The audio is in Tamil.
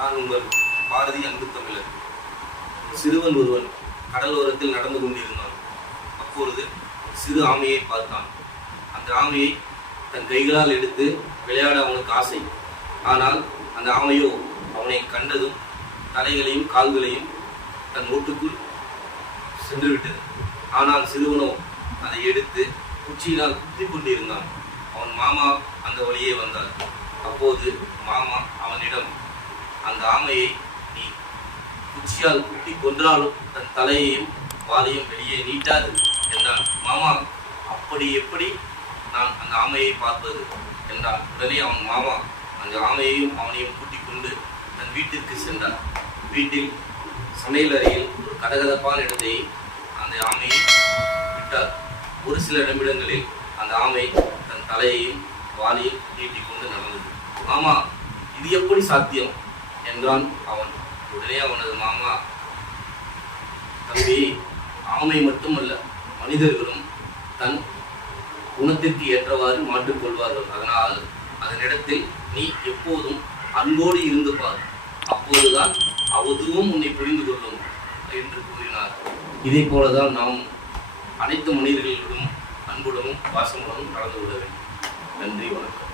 நான் உங்கள் பாரதி அன்பு தமிழர். சிறுவன் ஒருவன் கடலோரத்தில் நடந்து கொண்டிருந்தான். அப்பொழுது சிறு ஆமையை பார்த்தான். அந்த ஆமையை தன் கைகளால் எடுத்து விளையாட அவனுக்கு ஆசை. ஆனால் அந்த ஆமையோ அவனை கண்டதும் தலைகளையும் கால்களையும் தன் ஓட்டுக்குள் சென்று விட்டது. ஆனால் சிறுவனோ அதை எடுத்து குச்சியினால் குத்தி கொண்டிருந்தான். அவன் மாமா அந்த வழியே வந்தார். அப்போது மாமா அவனிடம், அந்த ஆமையை நீ குச்சியால் குத்தி கொன்றாலும் தன் தலையையும் வாலையும் வெளியே நீட்டாது என்றான். மாமா, அப்படி எப்படி நான் அந்த ஆமையை பார்ப்பது என்றான். உடனே அவன் மாமா அந்த ஆமையையும் அவனையும் கூட்டிக் கொண்டு தன் வீட்டிற்கு சென்றார். வீட்டில் சமையல் அறையில் ஒரு கதகதப்பான இடத்தை அந்த ஆமையை விட்டார். ஒரு சில நிமிடங்களில் அந்த ஆமை தன் தலையையும் வாலையும் நீட்டிக் கொண்டு நடந்தது. மாமா, இது எப்படி சாத்தியம் என்றான் அவன். உடனே அவனது மாமா, தம்பி, ஆமை மட்டுமல்ல, மனிதர்களும் தன் குணத்திற்கு ஏற்றவாறு மாற்றிக்கொள்வார்கள். அதனால் அதனிடத்தில் நீ எப்போதும் அன்போடு இருந்து பார். அப்போதுதான் அவதுவும் உன்னை புரிந்து கொள்ளும் என்று கூறினார். இதே போலதான் நாம் அனைத்து மனிதர்களிடம் அன்புடனும் பாசமுடனும் நடந்து கொள்ள வேண்டும். நன்றி, வணக்கம்.